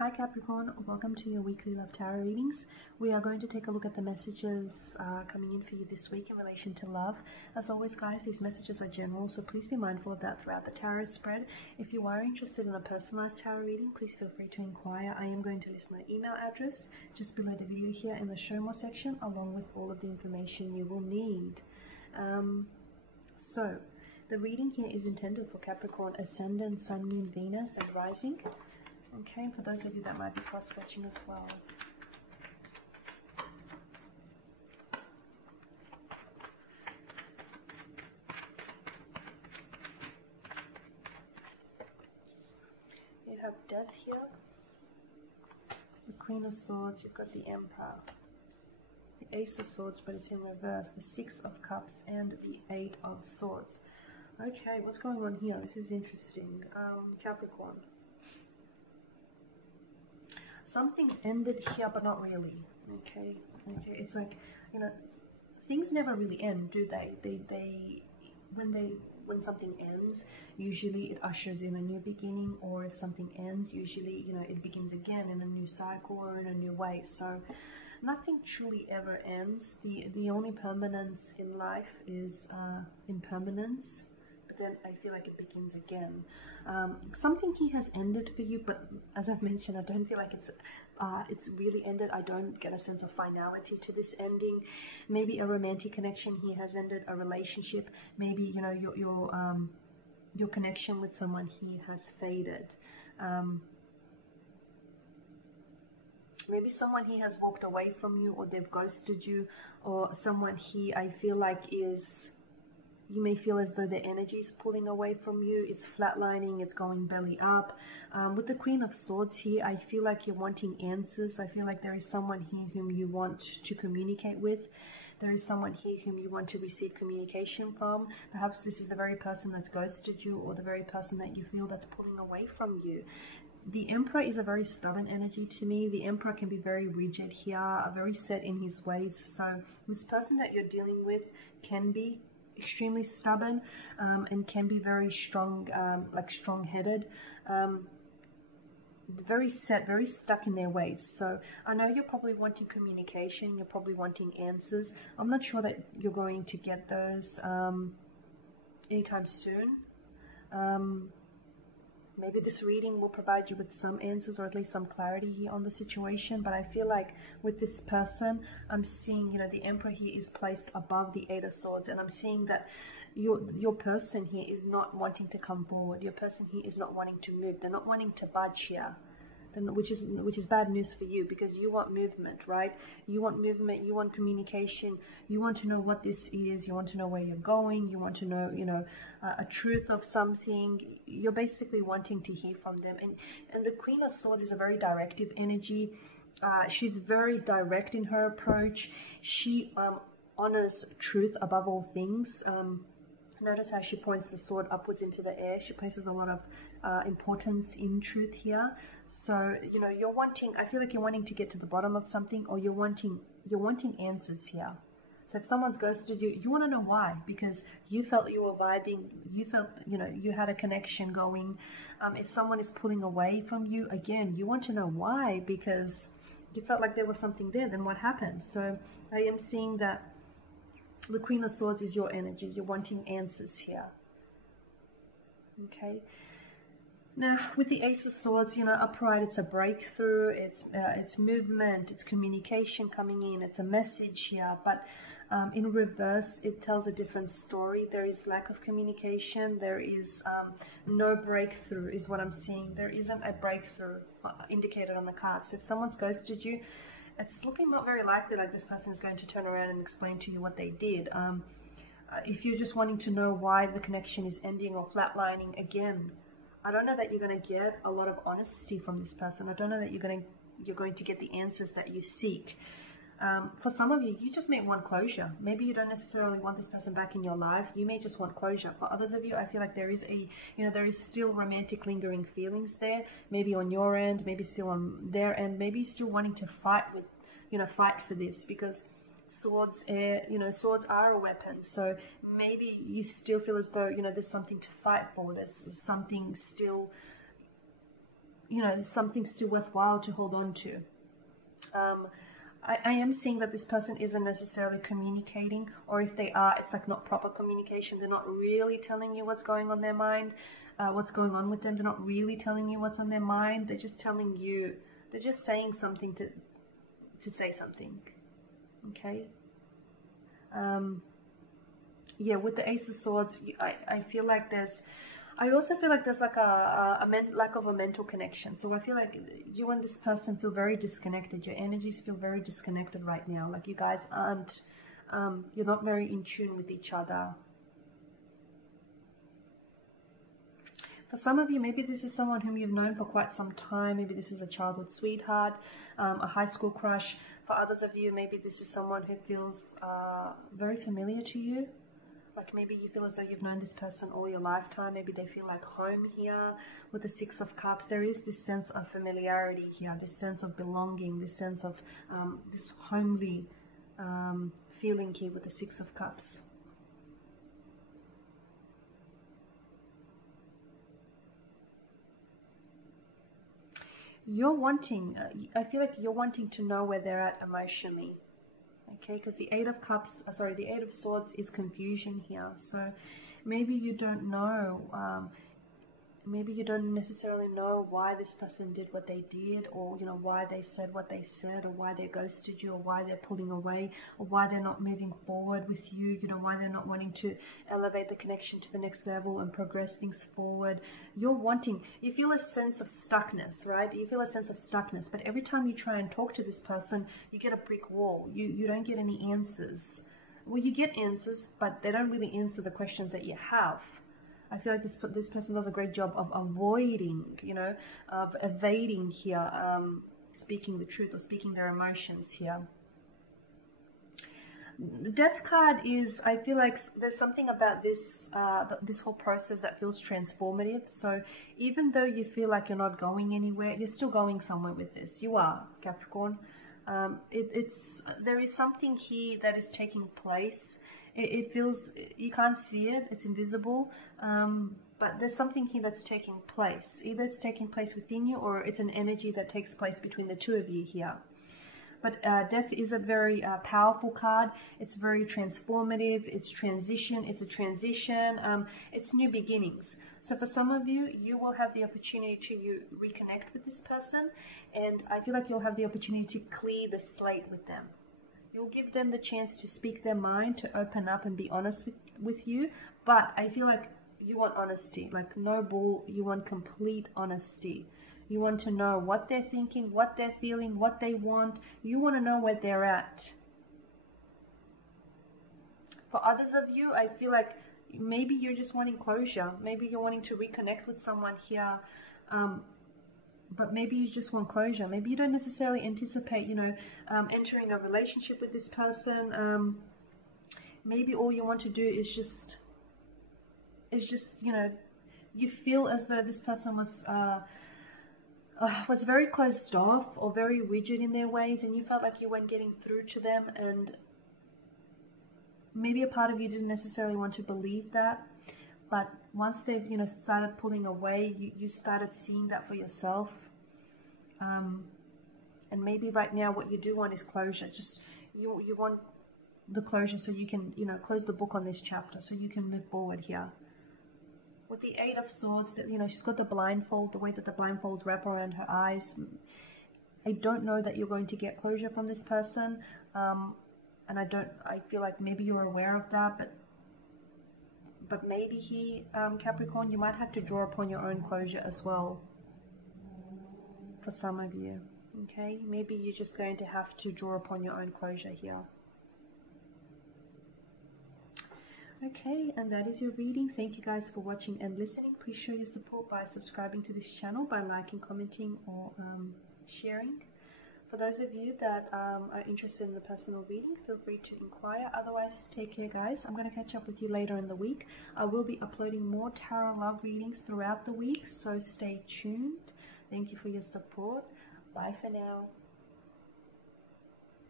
Hi Capricorn, welcome to your weekly love tarot readings. We are going to take a look at the messages coming in for you this week in relation to love. As always guys, these messages are general, so please be mindful of that throughout the tarot spread. If you are interested in a personalized tarot reading, please feel free to inquire. I am going to list my email address just below the video here in the show more section, along with all of the information you will need. So the reading here is intended for Capricorn Ascendant, Sun, Moon, Venus and Rising. Okay, for those of you that might be cross-watching as well. You have Death here, the Queen of Swords, you've got the Emperor, the Ace of Swords, but it's in reverse, the Six of Cups and the Eight of Swords. Okay, what's going on here? This is interesting. Capricorn. Something's ended here, but not really. Okay, it's like, you know, things never really end, do they? When something ends, usually it ushers in a new beginning, or if something ends, usually, you know, it begins again in a new cycle or in a new way. So nothing truly ever ends. The only permanence in life is impermanence. Then I feel like it begins again. Something here has ended for you, but as I've mentioned, I don't feel like it's really ended. I don't get a sense of finality to this ending. Maybe a romantic connection here has ended, a relationship. Maybe, you know, your connection with someone here has faded. Maybe someone here has walked away from you, or they've ghosted you, or someone here I feel like is... You may feel as though the energy is pulling away from you. It's flatlining, it's going belly up. With the Queen of Swords here, I feel like you're wanting answers. I feel like there is someone here whom you want to communicate with. There is someone here whom you want to receive communication from. Perhaps this is the very person that's ghosted you, or the very person that you feel that's pulling away from you. The Emperor is a very stubborn energy to me. The Emperor can be very rigid here, very set in his ways. So this person that you're dealing with can be extremely stubborn and can be very strong, like strong-headed, very set, very stuck in their ways. So I know you're probably wanting communication, you're probably wanting answers. I'm not sure that you're going to get those anytime soon. Maybe this reading will provide you with some answers, or at least some clarity here on the situation. But I feel like with this person, I'm seeing, you know, the Emperor here is placed above the Eight of Swords. And I'm seeing that your person here is not wanting to come forward. Your person here is not wanting to move. They're not wanting to budge here. Which is bad news for you, because you want movement, right? You want movement, you want communication, you want to know what this is, you want to know where you're going, you want to know, you know, a truth of something. You're basically wanting to hear from them. And the Queen of Swords is a very directive energy. She's very direct in her approach. She honors truth above all things. Notice how she points the sword upwards into the air. She places a lot of importance in truth here. So, you know, you're wanting, I feel like you're wanting to get to the bottom of something, or you're wanting answers here. So if someone's ghosted you, you want to know why, because you felt you were vibing, you felt, you know, you had a connection going. If someone is pulling away from you, again, you want to know why, because you felt like there was something there. Then what happened? So I am seeing that the Queen of Swords is your energy. You're wanting answers here. Okay. Now, with the Ace of Swords, you know, upright, it's a breakthrough. It's movement. It's communication coming in. It's a message here. But in reverse, it tells a different story. There is lack of communication. There is no breakthrough, is what I'm seeing. There isn't a breakthrough indicated on the card. So if someone's ghosted you, it's looking not very likely like this person is going to turn around and explain to you what they did. If you're just wanting to know why the connection is ending or flatlining, again, I don't know that you're going to get a lot of honesty from this person. I don't know that you're going to get the answers that you seek. For some of you, you just may want closure. Maybe you don't necessarily want this person back in your life. You may just want closure. For others of you, I feel like there is there is still romantic lingering feelings there. Maybe on your end, maybe still on their end. Maybe still wanting to fight for this, because swords, swords are a weapon. So maybe you still feel as though, there's something to fight for. There's something still you know, something still worthwhile to hold on to. I am seeing that this person isn't necessarily communicating, or if they are, it's like not proper communication. They're not really telling you what's going on their mind, what's going on with them. They're not really telling you what's on their mind. They're just telling you, they're just saying something to say something. Okay. Yeah, with the Ace of Swords, I feel like I also feel like there's like lack of a mental connection. So I feel like you and this person feel very disconnected. Your energies feel very disconnected right now. Like you guys aren't, you're not very in tune with each other. For some of you, maybe this is someone whom you've known for quite some time. Maybe this is a childhood sweetheart, a high school crush. For others of you, maybe this is someone who feels very familiar to you. Like maybe you feel as though you've known this person all your lifetime. Maybe they feel like home here with the Six of Cups. There is this sense of familiarity here, this sense of belonging, this sense of this homely feeling here with the Six of Cups. You're wanting, I feel like you're wanting to know where they're at emotionally. Okay, because the Eight of Cups, sorry, the Eight of Swords is confusion here. So maybe you don't know, maybe you don't necessarily know why this person did what they did, or, you know, why they said what they said, or why they ghosted you, or why they're pulling away, or why they're not moving forward with you, you know, why they're not wanting to elevate the connection to the next level and progress things forward. You're wanting, you feel a sense of stuckness, right? You feel a sense of stuckness, but every time you try and talk to this person, you get a brick wall. You don't get any answers. Well, you get answers, but they don't really answer the questions that you have. I feel like this person does a great job of avoiding, you know, of evading here, speaking the truth or speaking their emotions here. The Death card is, I feel like there's something about this this whole process that feels transformative. So even though you feel like you're not going anywhere, you're still going somewhere with this. You are, Capricorn. There is something here that is taking place. It feels, you can't see it, it's invisible, but there's something here that's taking place. Either it's taking place within you, or it's an energy that takes place between the two of you here. But Death is a very powerful card. It's very transformative. It's transition. It's a transition. It's new beginnings. So for some of you, you will have the opportunity to reconnect with this person, and I feel like you'll have the opportunity to clear the slate with them. You'll give them the chance to speak their mind, to open up and be honest with you. But I feel like you want honesty, like no bull. You want complete honesty. You want to know what they're thinking, what they're feeling, what they want. You want to know where they're at. For others of you, I feel like maybe you're just wanting closure. Maybe you're wanting to reconnect with someone here. But maybe you just want closure. Maybe you don't necessarily anticipate, you know, entering a relationship with this person. Maybe all you want to do is just, you know, you feel as though this person was very closed off or very rigid in their ways, and you felt like you weren't getting through to them, and maybe a part of you didn't necessarily want to believe that. But once they've, you know, started pulling away, you started seeing that for yourself. And maybe right now what you do want is closure. Just you want the closure so you can, you know, close the book on this chapter, so you can move forward here. With the Eight of Swords, that, you know, she's got the blindfold, the way that the blindfolds wrap around her eyes. I don't know that you're going to get closure from this person, and I feel like maybe you're aware of that, but maybe he, Capricorn, you might have to draw upon your own closure as well. For some of you, okay? Maybe you're just going to have to draw upon your own closure here. Okay, and that is your reading. Thank you guys for watching and listening. Please show your support by subscribing to this channel, by liking, commenting, or sharing. For those of you that are interested in the personal reading, feel free to inquire. Otherwise, take care, guys. I'm going to catch up with you later in the week. I will be uploading more tarot love readings throughout the week, so stay tuned. Thank you for your support. Bye for now.